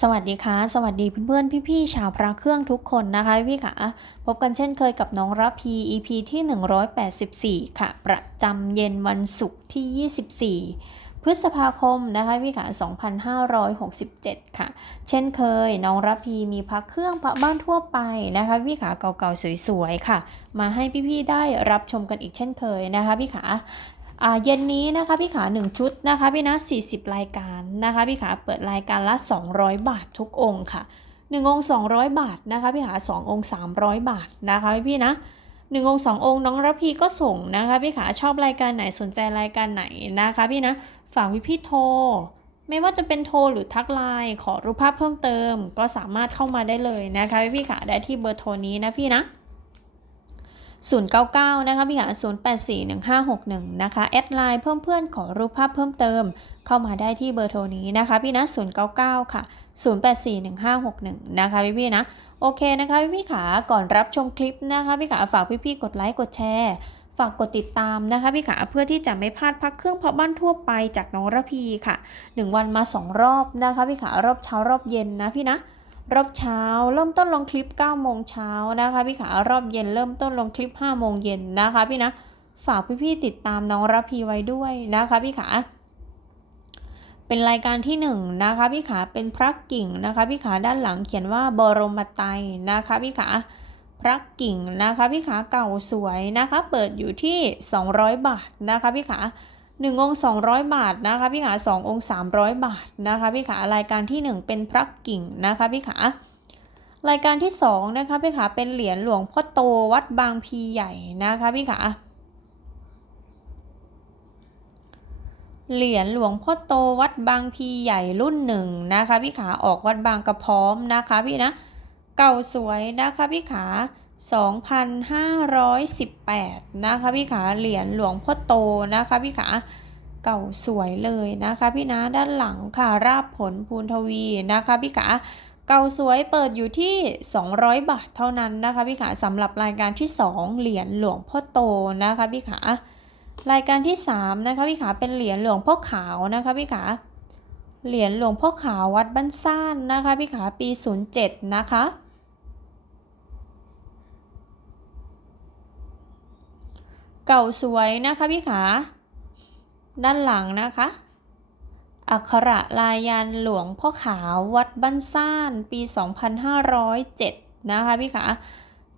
สวัสดีค่ะ สวัสดีเพื่อนๆ พี่ๆ ชาวพระเครื่องทุกคนนะคะพี่ค่ะ พบกันเช่นเคยกับน้องรับพี EP ที่ 184 ค่ะ ประจำเย็นวันศุกร์ที่ 24 พฤษภาคมนะคะพี่ค่ะ 2567 ค่ะ เช่นเคยน้องรับพีมีพักเครื่องพักบ้านทั่วไปนะคะพี่ขาเก่าๆสวยๆค่ะ มาให้พี่ๆ ได้รับชมกันอีกเช่นเคยนะคะพี่ขา เย็นนี้นะคะพี่ขา 1 ชุดนะคะพี่นะ40 รายการนะคะพี่ขาเปิดรายการละ 200 บาททุกองค์ค่ะ 1 องค์ 200 บาทนะคะพี่ขา 2 องค์ 300 บาทนะคะพี่พี่นะ1องค์2องค์น้องระพีก็ส่งนะคะพี่ขาชอบรายการไหนสนใจรายการไหนนะคะพี่นะฝากพี่พี่โทร ไม่ว่าจะเป็นโทรหรือทักไลน์ขอรูปภาพเพิ่มเติม ก็สามารถเข้ามาได้เลยนะคะพี่พี่ขาได้ที่เบอร์โทรนี้นะพี่นะ 099 นะคะพี่ขา084151 นะคะ แอดไลน์เพิ่มเพื่อนขอรูปภาพเพิ่มเติม เข้ามาได้ที่เบอร์โทรนี้นะคะ พี่นะ 099 ค่ะ 084151 นะคะ พี่พี่ๆนะ โอเคนะคะ พี่พี่ๆขาก่อนรับชมคลิปนะคะ พี่ขาฝากพี่พี่ๆกดไลค์กดแชร์ ฝากกดติดตามนะคะพี่ขาเพื่อที่จะไม่พลาดพักเครื่องเพาะบ้านทั่วไปจากน้องระพีค่ะ 1 วันมา 2 รอบนะคะพี่ขารอบเช้ารอบเย็นนะพี่นะ รอบเช้า เริ่มต้นลงคลิป9โมงเช้านะคะพี่ขารอบเย็นเริ่มต้นลงคลิป5โมงเย็นนะคะพี่นะฝากพี่ๆติดตามน้องระพีไว้ด้วยนะคะพี่ขาเป็นรายการที่1นะคะพี่ขาเป็นพระกิ่งนะคะพี่ขาด้านหลังเขียนว่าบรมไตรนะคะพี่ขาพระกิ่งนะคะพี่ขาเก่าสวยนะคะ เปิดอยู่ที่ 200 บาทนะคะพี่ขา 1 องค์ 200 บาทนะคะพี่ขา2องค์ 300 บาทนะคะพี่ขารายการที่ 1 เป็นพระกิ่งนะคะพี่ขารายการที่2นะคะพี่ขาเป็นเหรียญหลวงพ่อโตวัดบางพีใหญ่นะคะพี่ขาเหรียญหลวงพ่อโตวัดบางพีใหญ่รุ่นหนึ่งนะคะพี่ขาออกวัดบางกระพร้อมนะคะพี่นะ เก่าสวยนะคะพี่ขา 2,518 นะคะพี่ขาเหรียญหลวงพ่อโตนะคะพี่ขาเก่าสวยเลยนะคะพี่นะด้านหลังค่ะราบผลภูนทวีนะคะพี่ขาเก่าสวยเปิดอยู่ที่ 200 บาทเท่านั้นนะคะพี่ขาสำหรับรายการที่ 2 เหรียญหลวงพ่อโตนะคะพี่ขารายการที่ 3 นะคะพี่ขาเป็นเหรียญหลวงพ่อขาวนะคะพี่ขาเหรียญหลวงพ่อขาววัดบ้านซ่านนะคะพี่ขาปี 07 นะคะ เก่าสวยนะคะพี่ขา ด้านหลังนะคะ อักขระลายันหลวงพ่อขาววัดบ้านซ่านปี 2507 นะคะพี่ขา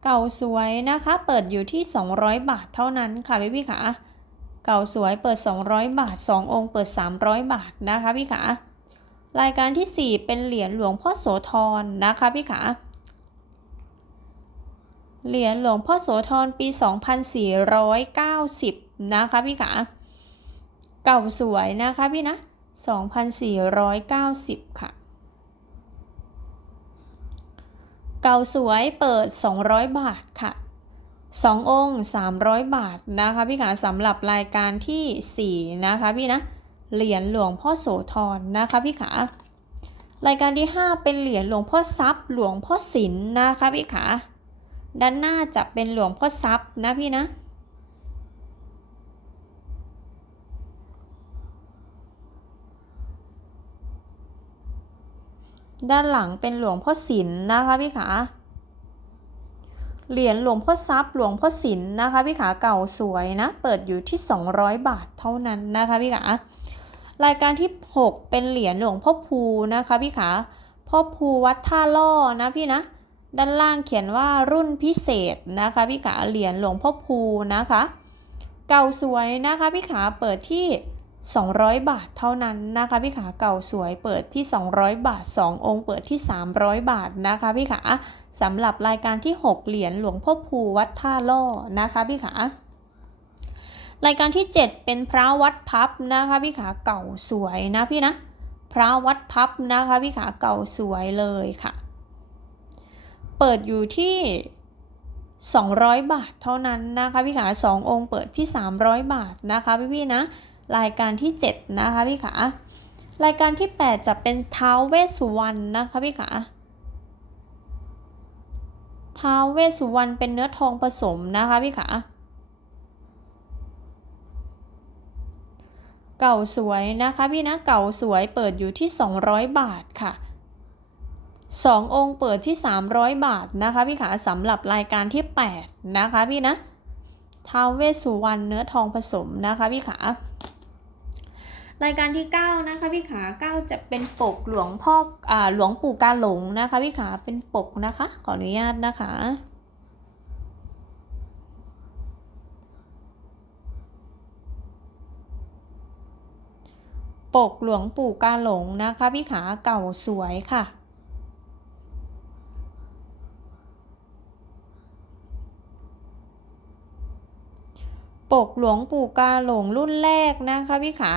เก่าสวยนะคะ เปิดอยู่ที่ 200 บาทเท่านั้นค่ะพี่พี่ขาเก่าสวยเปิด 200 บาท 2 องค์เปิด 300 บาทนะคะพี่ขารายการที่ 4 เป็นเหรียญหลวงพ่อโสธรนะคะพี่ขา เหรียญหลวงพ่อโสธรปี 2490 นะคะพี่ขาเก่าสวยนะคะพี่นะ 2490 ค่ะ เก่าสวยเปิด 200 บาทค่ะ 2 องค์ 300 บาทนะคะพี่ขาสำหรับรายการที่ 4 นะคะพี่นะ เหรียญหลวงพ่อโสธรนะคะพี่ขารายการที่ 5 เป็นเหรียญหลวงพ่อทรัพย์หลวงพ่อศิลป์นะคะพี่ขา ด้านหน้าจะเป็นหลวงพ่อทรัพย์นะพี่นะ ด้านหลังเป็นหลวงพ่อศิลป์นะคะพี่ขาเหรียญหลวงพ่อทรัพย์หลวงพ่อศิลป์นะคะพี่ขาเก่าสวยนะ เปิดอยู่ที่ 200 บาทเท่านั้นนะคะพี่ขารายการที่ 6 เป็นเหรียญหลวงพ่อภูนะคะพี่ขาพ่อภูวัดท่าล่อนะพี่นะ ด้านล่างเขียนว่ารุ่นพิเศษนะคะพี่ขาเหรียญหลวงพ่อภูนะคะ เก่าสวยนะคะพี่ขาเปิดที่ 200 บาทเท่านั้นนะคะพี่ขาเก่าสวยเปิดที่ 200 บาท 2 องค์เปิดที่ 300 บาทนะคะพี่ขาสำหรับรายการที่ 6 เหรียญหลวงพ่อภูวัดท่าล่อนะคะพี่ขารายการที่ 7 เป็นพระวัดพับนะคะพี่ขาเก่าสวยนะพี่นะพระวัดพับนะคะพี่ขาเก่าสวยเลยค่ะ เปิดอยู่ที่ 200 บาทเท่านั้นนะคะพี่ขา2องค์เปิดที่ 300 บาทนะคะพี่พี่ๆนะรายการที่ 7 นะคะพี่ขารายการที่ 8 จะเป็นเท้าวเวสสุวรรณนะคะพี่ขาท้าวเวสสุวรรณเป็นเนื้อทองผสมนะคะพี่ขาเก่าสวยนะคะพี่นะเก่าสวยเปิดอยู่ที่ 200 บาทค่ะ 2 องค์เปิดที่ 300 บาทนะคะพี่ขาสำหรับรายการที่ 8 นะคะพี่นะท้าวเวสสุวรรณเนื้อทองผสมนะคะพี่ขารายการที่ 9 นะคะพี่ขา9จะเป็นปกหลวงพ่ออ่าหลวงปู่กาหลงนะคะพี่ขาเป็นปกนะคะ ขออนุญาตนะคะปกหลวงปู่กาหลงนะคะพี่ขาเก่าสวยค่ะ ปกหลวงปู่กาหลงรุ่นแรกนะคะพี่ขา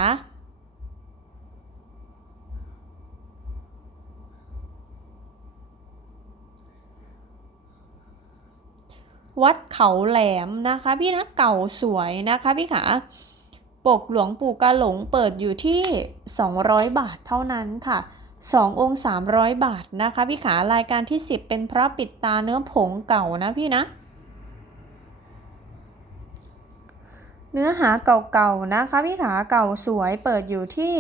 วัดเขาแหลมนะคะพี่นะเก่าสวยนะคะพี่ขา ปกหลวงปู่กาหลงเปิดอยู่ที่ 200 บาทเท่านั้นค่ะ2องค์300 บาทนะคะพี่ขารายการที่ 10 เป็นพระปิดตาเนื้อผงเก่านะพี่นะ เนื้อหาเก่าๆนะคะพี่ขาเก่าสวยเปิดอยู่ที่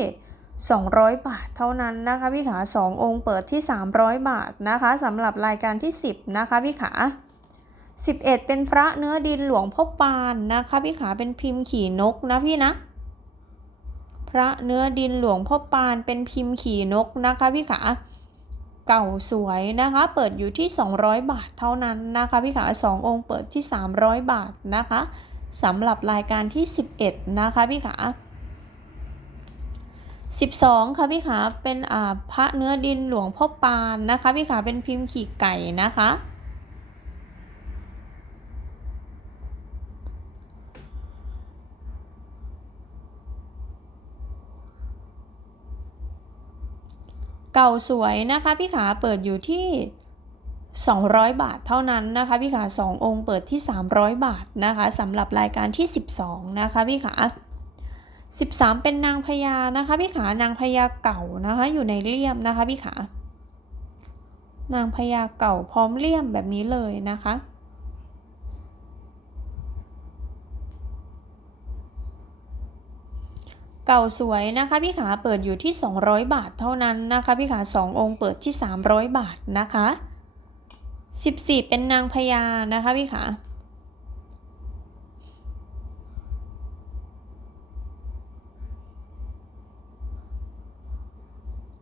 200 บาทเท่านั้นนะคะพี่ขา2องค์เปิดที่ 300 บาทนะคะสำหรับรายการที่ 10นะคะพี่ขา11 เป็นพระเนื้อดินหลวงพ่อปานนะคะพี่ขาเป็นพิมพ์ขี่นกนะพี่นะ พระเนื้อดินหลวงพ่อปานเป็นพิมพ์ขี่นกนะคะพี่ขาเก่าสวยนะคะเปิดอยู่ที่ 200 บาทเท่านั้นนะคะพี่ขา2องค์เปิดที่ 300 บาทนะคะ สำหรับรายการที่ 11 นะคะพี่ขา12 ค่ะพี่ขาเป็นอ่าพระเนื้อดินหลวงพ่อปานนะคะพี่ขาเป็นพิมพ์ขี่ไก่นะคะเก่าสวยนะคะพี่ขาเปิดอยู่ที่ 200 บาทเท่านั้นนะคะพี่ขา2องค์เปิดที่ 300 บาทนะคะสำหรับรายการที่ 12 นะคะพี่ขา13 เป็นนางพญานะคะพี่ขานางพญาเก่านะคะอยู่ในเลี่ยมนะคะพี่ขานางพญาเก่าพร้อมเลี่ยมแบบนี้เลยนะคะเก่าสวยนะคะพี่ขาเปิดอยู่ที่ 200 บาทเท่านั้นนะคะพี่ขา2องค์เปิดที่ 300 บาทนะคะ 14 เป็นนางพญานะคะพี่ขา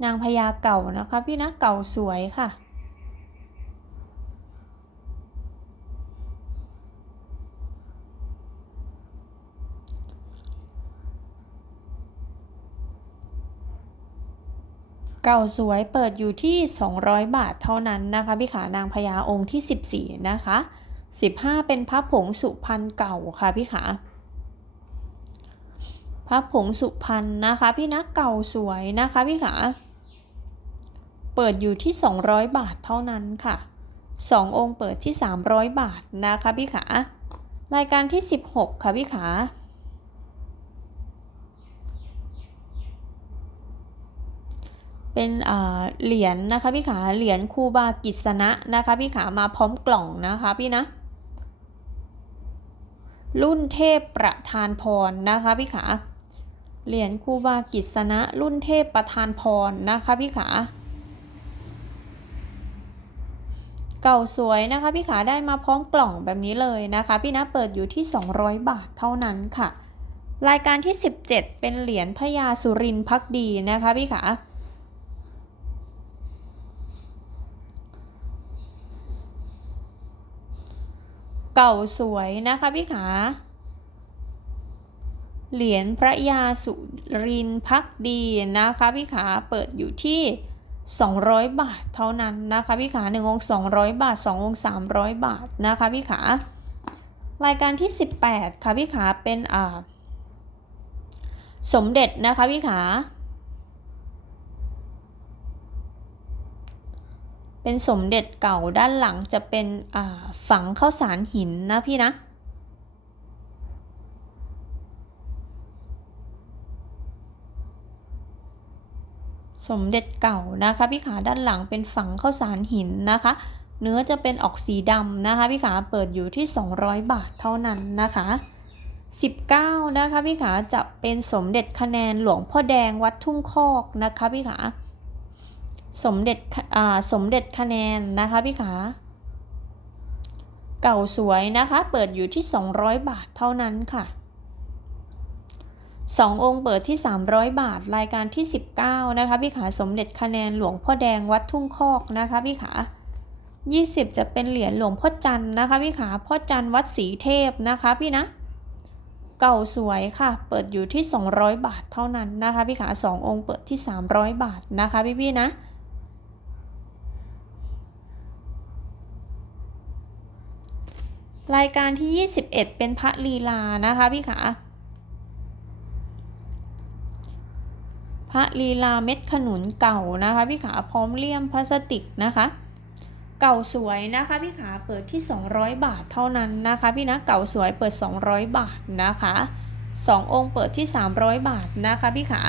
นางพญาเก่านะคะพี่นะเก่าสวยค่ะ เก่าสวยเปิดอยู่ที่ 200 บาทเท่านั้นนะคะพี่ขานางพญาองค์ที่ 14 นะคะ 15 เป็นพระผงสุพรรณเก่าค่ะพี่ขาพระผงสุพรรณนะคะ พี่นะเก่าสวยนะคะพี่ขาเปิดอยู่ที่ 200 บาทเท่านั้นค่ะ 2 องค์เปิดที่ 300 บาทนะคะพี่ขารายการที่ 16 ค่ะพี่ขา เป็นเหรียญนะคะพี่ขาเหรียญคูบากิษณะนะคะพี่ขามาพร้อมกล่องนะคะพี่นะรุ่นเทพประธานพรนะคะพี่ขาเหรียญคูบากิษณะรุ่นเทพประธานพรนะคะพี่ขาเก่าสวยนะคะพี่ขาได้มาพร้อมกล่องแบบนี้เลยนะคะ พี่นะเปิดอยู่ที่ 200 บาทเท่านั้นค่ะ รายการที่ 17 เป็นเหรียญพญาสุรินทร์พักดีนะคะพี่ขา เก่าสวยนะคะพี่ขา เหรียญพระยาสุรินทร์พักดีนะคะพี่ขาเปิดอยู่ที่200 บาทเท่านั้นนะคะพี่ขา1องค์200 บาท 2 องค์ 300 บาทนะคะพี่ขารายการที่ 18 ค่ะพี่ขาเป็นอ่าสมเด็จนะคะพี่ขา เป็นสมเด็จเก่าด้านหลังจะเป็นฝังข้าวสารหินนะพี่นะสมเด็จเก่านะคะพี่ขาด้านหลังเป็นฝังข้าวสารหินนะคะ เนื้อจะเป็นออกสีดำนะคะพี่ขาเปิดอยู่ที่ 200 บาทเท่านั้นนะคะ 19 นะคะพี่ขาจะเป็นสมเด็จคะแนนหลวงพ่อแดงวัดทุ่งคอกนะคะพี่ขา สมเด็จอ่าสมเด็จคะแนนนะคะพี่ขา เก่าสวยนะคะ เปิดอยู่ที่ 200 บาทเท่านั้นค่ะ 2 องค์เปิดที่ 300 บาทรายการที่ 19 นะคะพี่ขาสมเด็จคะแนนหลวงพ่อแดงวัดทุ่งคอกนะคะพี่ขา20 จะเป็นเหรียญหลวงพ่อจันนะคะพี่ขาพ่อจันวัดศรีเทพนะคะพี่นะ เก่าสวยค่ะ เปิดอยู่ที่ 200 บาทเท่านั้นนะคะพี่ขา2องค์เปิดที่ 300 บาทนะคะพี่พี่นะ รายการที่ 21 เป็นพระลีลานะคะพี่ขาพระลีลาเม็ดขนุนเก่านะคะพี่ขาพร้อมเลี่ยมพลาสติกนะคะ เก่าสวยนะคะพี่ขาเปิดที่ 200 บาทเท่านั้นนะคะพี่นะเก่าสวยเปิด 200 บาทนะคะ2องค์เปิดที่ 300 บาทนะคะพี่ขา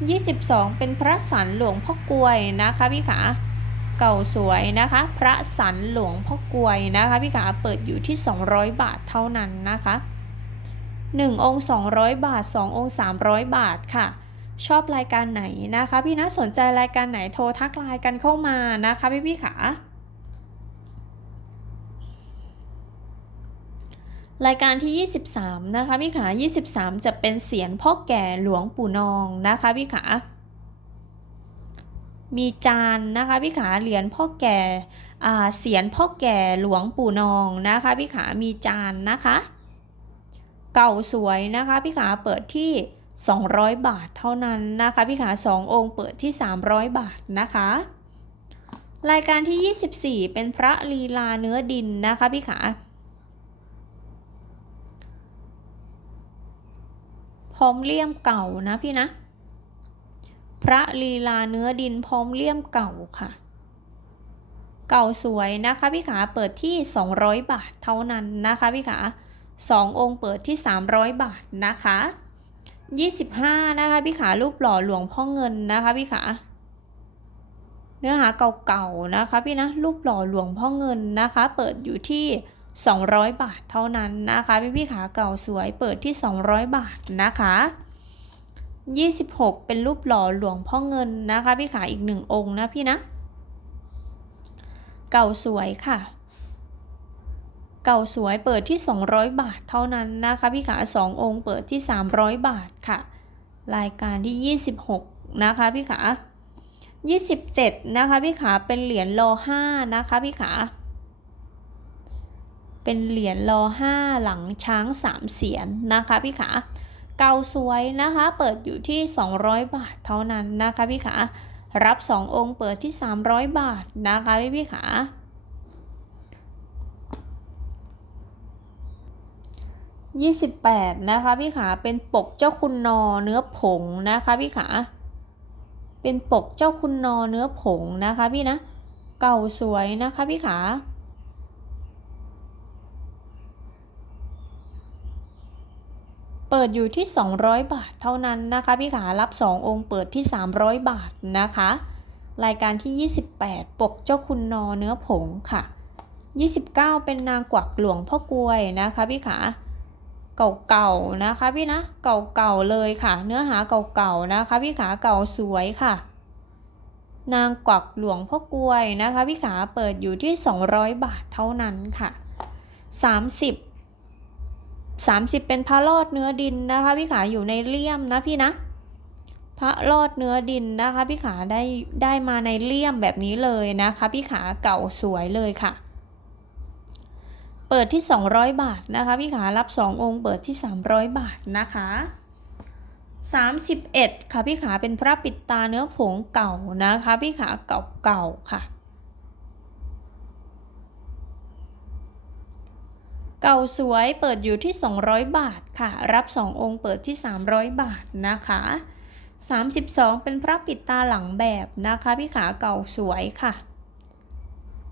22 เป็นพระสันหลวงพ่อกลวยนะคะพี่ขา เก่าสวยนะคะ พระสันหลวงพ่อกลวยนะคะพี่ขาเปิดอยู่ที่ 200 บาทเท่านั้นนะคะ 1 องค์ 200 บาท 2 องค์ 300 บาทค่ะ ชอบรายการไหนนะคะ พี่นะสนใจรายการไหนโทรทักไลน์กันเข้ามานะคะพี่พี่ขารายการที่ 23 นะคะพี่ขา 23 จะเป็นเสียงพ่อแก่หลวงปู่นองนะคะพี่ขา มีจานนะคะพี่ขาเหรียญพ่อแก่อ่าเสียนพ่อแก่หลวงปู่นองนะคะพี่ขามีจานนะคะ เก่าสวยนะคะพี่ขาเปิดที่ 200 บาทเท่านั้นนะคะพี่ขา2องค์เปิดที่ 300 บาทนะคะ รายการที่ 24 เป็นพระลีลาเนื้อดินนะคะพี่ขาพร้อมเลี่ยมเก่านะพี่นะ พระลีลาเนื้อดินพร้อมเลี่ยมเก่าค่ะ เก่าสวยนะคะพี่ขาเปิดที่ 200 บาทเท่านั้นนะคะพี่ขาสององค์เปิดที่ 300 บาทนะคะ 25 นะคะพี่ขารูปหล่อหลวงพ่อเงินนะคะพี่ขาเนื้อหาเก่าๆนะคะพี่นะรูปหล่อหลวงพ่อเงินนะคะ เปิดอยู่ที่ 200 บาทเท่านั้นนะคะพี่พี่ขาเก่าสวยเปิดที่ 200 บาทนะคะ 26 เป็นรูปหล่อหลวงพ่อเงินนะคะพี่ขาอีกหนึ่งองค์นะพี่นะ เก่าสวยค่ะ เก่าสวยเปิดที่ 200 บาทเท่านั้นนะคะพี่ขา2องค์เปิดที่ 300 บาทค่ะ รายการที่ 26 นะคะพี่ขา27 นะคะพี่ขาเป็นเหรียญรอ5นะคะพี่ขาเป็นเหรียญรอ5หลังช้าง3เสียนนะคะพี่ขา เกาสวยนะคะ เปิดอยู่ที่ 200 บาทเท่านั้นนะคะพี่ขารับ 2 องค์เปิดที่ 300 บาทนะคะพี่พี่ขา28 นะคะพี่ขาเป็นปกเจ้าคุณนอเนื้อผงนะคะพี่ขาเป็นปกเจ้าคุณนอเนื้อผงนะคะพี่นะ เก่าสวยนะคะพี่ขา เปิดอยู่ที่ 200 บาทเท่านั้นนะคะพี่ขารับ 2 องค์เปิดที่ 300 บาทนะคะ รายการที่ 28 ปกเจ้าคุณนอเนื้อผงค่ะ 29 เป็นนางกวักหลวงพ่อกลวยนะคะพี่ขาเก่าๆนะคะพี่นะเก่าๆเลยค่ะ เนื้อหาเก่าๆนะคะพี่ขาเก่าสวยค่ะ นางกวักหลวงพ่อกลวยนะคะพี่ขาเปิดอยู่ที่ 200 บาทเท่านั้นค่ะ 30 30 เป็นพระรอดเนื้อดินนะคะพี่ขาอยู่ในเลี่ยมนะพี่นะ พระรอดเนื้อดินนะคะพี่ขาได้ได้มาในเลี่ยมแบบนี้เลยนะคะพี่ขาเก่าสวยเลยค่ะ เปิดที่ 200 บาทนะคะพี่ขารับ 2 องค์เปิดที่ 300 บาทนะคะ31 ค่ะพี่ขาเป็นพระปิดตาเนื้อผงเก่านะคะพี่ขาเก่าๆค่ะ เก่าสวยเปิดอยู่ที่ 200 บาทค่ะ รับ 2 องค์เปิดที่ 300 บาทนะคะ 32 เป็นพระปิดตาหลังแบบนะคะพี่ขาเก่าสวยค่ะ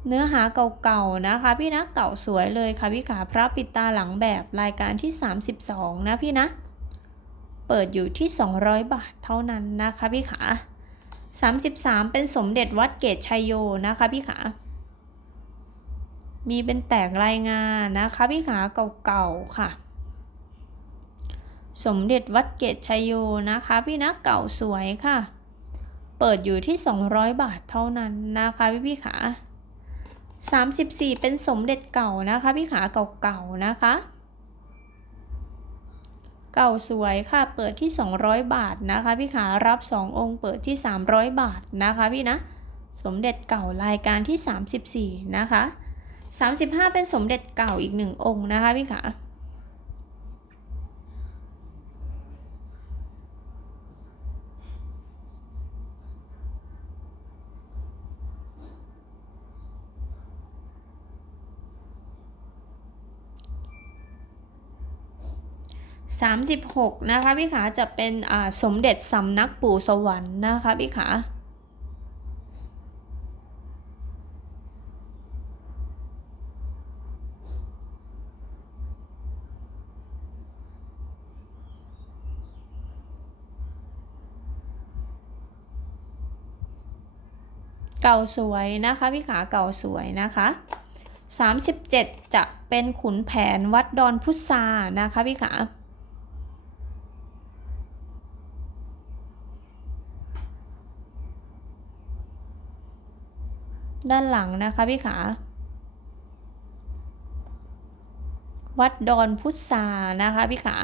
เนื้อหาเก่าๆนะคะ พี่นะเก่าสวยเลยค่ะพี่ขาพระปิดตาหลังแบบรายการที่ 32 นะพี่นะ เปิดอยู่ที่ 200 บาทเท่านั้นนะคะพี่ขา33 เป็นสมเด็จวัดเกตชัยโยนะคะพี่ขา มีเป็นแตกรายงานนะคะพี่ขาเก่าๆค่ะ สมเด็จวัดเกตชัยโยนะคะ พี่นะเก่าสวยค่ะ เปิดอยู่ที่ 200 บาทเท่านั้นนะคะพี่พี่ขา34 เป็นสมเด็จเก่านะคะพี่ขาเก่าๆนะคะ เก่าสวยค่ะเปิดที่ 200 บาทนะคะพี่ขารับ 2 องค์เปิดที่ 300 บาทนะคะพี่นะสมเด็จเก่ารายการที่ 34 นะคะ 35 เป็นสมเด็จเก่าอีก1องค์นะคะพี่ขา36 นะคะพี่ขาจะเป็นอ่าสมเด็จสำนักปู่สวรรค์นะคะพี่ขา เก่าสวยนะคะพี่ขาเก่าสวยนะคะ 37 จะเป็นขุนแผนวัดดอนพุทรานะคะพี่ขาด้านหลังนะคะพี่ขา วัดดอนพุทรานะคะพี่ขา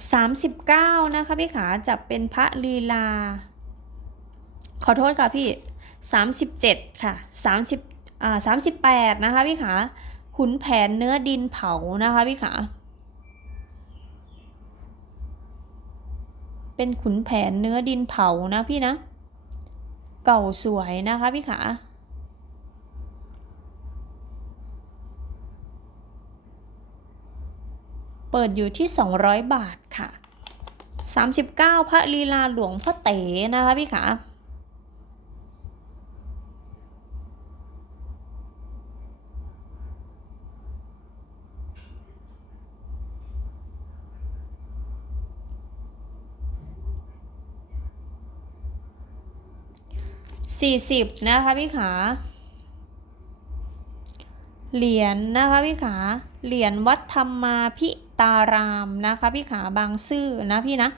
39 นะคะพี่ขาจะเป็นพระลีลา ขอโทษค่ะพี่ 37 ค่ะ 30อ่า38 นะคะพี่ขาขุนแผนเนื้อดินเผานะคะพี่ขาเป็นขุนแผนเนื้อดินเผานะพี่นะ เก่าสวยนะคะพี่ขา เปิดอยู่ที่ 200 บาทค่ะ 39 พระลีลาหลวงพ่อเต๋นะคะพี่ขา40นะคะพี่ขา เหรียญนะคะพี่ขา เหรียญวัดธรรมมาพิ ตารามนะคะ พี่ขาบางซื่อนะพี่นะ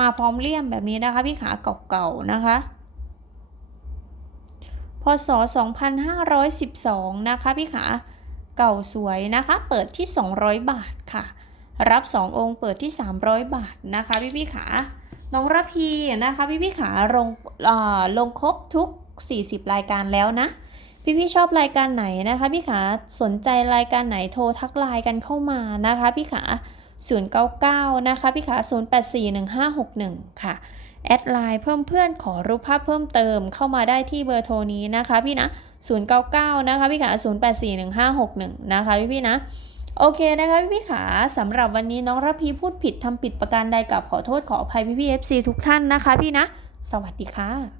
มาพร้อมเลี่ยมแบบนี้นะคะ พี่ขาเก่าๆนะคะพศ 2512 นะคะพี่ขาเก่าสวยนะคะ เปิดที่ 200 บาทค่ะ รับ 2 องค์เปิดที่ 300 บาทนะคะพี่พี่ขาน้องระพีนะคะพี่พี่ขาลงลงครบทุก 40 รายการแล้วนะ พี่พี่ๆชอบรายการไหนนะคะ พี่ขาสนใจรายการไหนโทรทักไลน์กันเข้ามานะคะ พี่ขา099 นะคะ พี่ขา 084151 ค่ะ แอดไลน์เพิ่มเพื่อนขอรูปภาพเพิ่มเติมเข้ามาได้ที่เบอร์โทรนี้นะคะ พี่นะ 099 นะคะ พี่ขา 084151 นะคะ พี่พี่ๆนะ โอเคนะคะ พี่พี่ขาสำหรับวันนี้น้องระพีพูดผิดทำผิดประการใดกับขอโทษขออภัยพี่พี่ๆ FC ทุกท่านนะคะ พี่นะ สวัสดีค่ะ